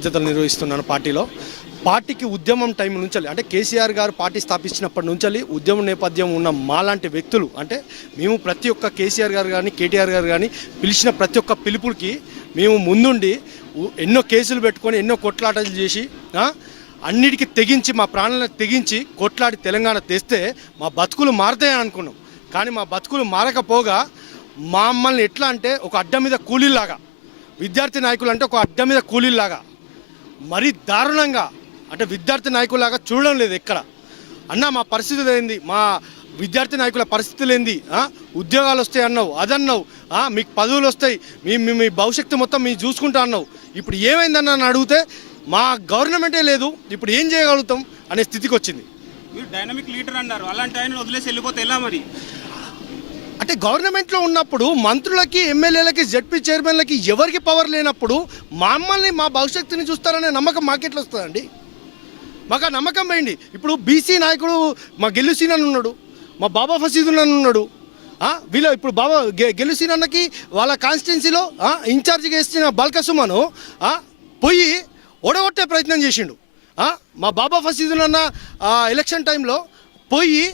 బాధ్యతలు నిర్వహిస్తున్నాను పార్టీలో. పార్టీకి ఉద్యమం టైం నుంచి అంటే కేసీఆర్ గారు పార్టీ స్థాపించినప్పటి నుంచి ఉద్యమ నేపథ్యం ఉన్న మాలాంటి వ్యక్తులు అంటే మేము ప్రతి ఒక్క కేసీఆర్ గారు కానీ కేటీఆర్ గారు కానీ పిలిచిన ప్రతి ఒక్క పిలుపులకి మేము ముందుండి ఎన్నో కేసులు పెట్టుకొని ఎన్నో కొట్లాటలు చేసి అన్నిటికీ తెగించి మా ప్రాణాలను తెగించి కొట్లాడి తెలంగాణ తెస్తే మా బతుకులు మారుతాయని అనుకున్నాం. కానీ మా బతుకులు మారకపోగా మమ్మల్ని ఎట్లా అంటే ఒక అడ్డ మీద కూలీలాగా, విద్యార్థి నాయకులు అంటే ఒక అడ్డ మీద కూలీలాగా మరీ దారుణంగా అంటే విద్యార్థి నాయకులాగా చూడడం లేదు ఎక్కడ. అన్న మా పరిస్థితులు ఏంది, మా విద్యార్థి నాయకుల పరిస్థితులు ఏంది, ఉద్యోగాలు వస్తాయి అన్నావు, అదన్నావు, మీకు పదవులు వస్తాయి, మీ భవిష్యత్తు మొత్తం మీరు చూసుకుంటా అన్నావు. ఇప్పుడు ఏమైందన్న అని అడిగితే మా గవర్నమెంటే లేదు, ఇప్పుడు ఏం చేయగలుగుతాం అనే స్థితికి వచ్చింది. మీరు డైనమిక్ లీడర్ అన్నారు, అలాంటి ఆయన వదిలేసి వెళ్ళిపోతే ఎలా మరి? అంటే గవర్నమెంట్లో ఉన్నప్పుడు మంత్రులకి ఎమ్మెల్యేలకి జడ్పీ చైర్మన్లకి ఎవరికి పవర్ లేనప్పుడు మమ్మల్ని మా భవిష్యత్తుని చూస్తారనే నమ్మకం మాకెట్లా వస్తుందండి? మాకు ఆ నమ్మకం పోయింది. ఇప్పుడు బీసీ నాయకుడు మా గెలుసీన్ అని ఉన్నాడు, మా బాబా ఫసీదున్ అని ఉన్నాడు. వీళ్ళ ఇప్పుడు బాబా గెలుసీన్ అన్నకి వాళ్ళ కాన్స్టిట్యున్సీలో ఇన్ఛార్జిగా ఇచ్చిన బల్కసుమను పోయి ఓడగొట్టే ప్రయత్నం చేసిండు. మా బాబా ఫసీదున్ అన్న ఎలక్షన్ టైంలో పోయి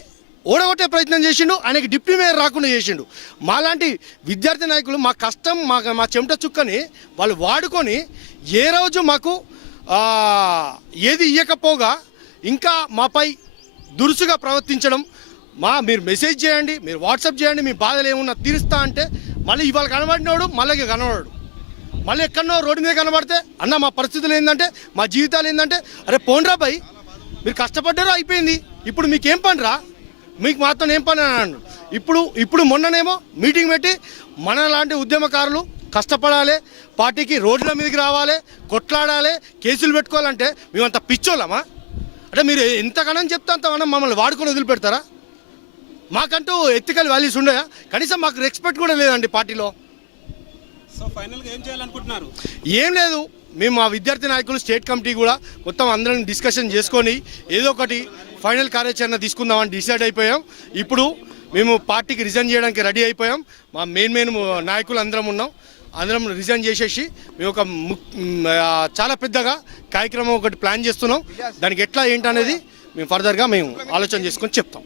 ఓడగొట్టే ప్రయత్నం చేసిండు, ఆయనకి డిప్యూటీ మేయర్ రాకుండా చేసిండు. మాలాంటి విద్యార్థి నాయకులు మా కష్టం మా చెమట చుక్కని వాళ్ళు వాడుకొని ఏ రోజు మాకు ఏది ఇవ్వకపోగా ఇంకా మాపై దురుసుగా ప్రవర్తించడం. మీరు మెసేజ్ చేయండి, మీరు వాట్సాప్ చేయండి, మీ బాధలు ఏమున్నా తీరుస్తా అంటే మళ్ళీ ఇవాళ కనబడినోడు మళ్ళీ కనబడాడు, మళ్ళీ ఎక్కడో రోడ్డు మీద కనబడితే అన్న మా పరిస్థితులు ఏంటంటే మా జీవితాలు ఏంటంటే అరే పోండ్రా బాయ్ మీరు కష్టపడ్డారో అయిపోయింది, ఇప్పుడు మీకేం పనిరా, మీకు మాత్రం ఏం పని అని అన్నాడు. ఇప్పుడు మొన్ననేమో మీటింగ్ పెట్టి మన లాంటి ఉద్యమకారులు కష్టపడాలి, పార్టీకి రోడ్ల మీదకి రావాలి, కొట్లాడాలి, కేసులు పెట్టుకోవాలంటే మేమంత పిచ్చోళ్ళమా? అంటే మీరు ఎంతగానని చెప్తే అంతగానో మమ్మల్ని వాడుకొని వదిలిపెడతారా? మాకంటూ ఎథికల్ వాల్యూస్ ఉండయా? కనీసం మాకు రెస్పెక్ట్ కూడా లేదండి పార్టీలో. సో ఫైనల్గా ఏం చేయాలనుకుంటున్నారు? ఏం లేదు, మేము మా విద్యార్థి నాయకులు స్టేట్ కమిటీ కూడా మొత్తం అందరం డిస్కషన్ చేసుకొని ఏదో ఒకటి ఫైనల్ కార్యాచరణ తీసుకుందామని డిసైడ్ అయిపోయాం. ఇప్పుడు మేము పార్టీకి రిజైన్ చేయడానికి రెడీ అయిపోయాం. మా మెయిన్ నాయకులు అందరం రిజైన్ చేసేసి మేము ఒక చాలా పెద్దగా కార్యక్రమం ఒకటి ప్లాన్ చేస్తున్నాం. దానికి ఎట్లా ఏంటనేది మేము ఫర్దర్గా మేము ఆలోచన చేసుకొని చెప్తాం.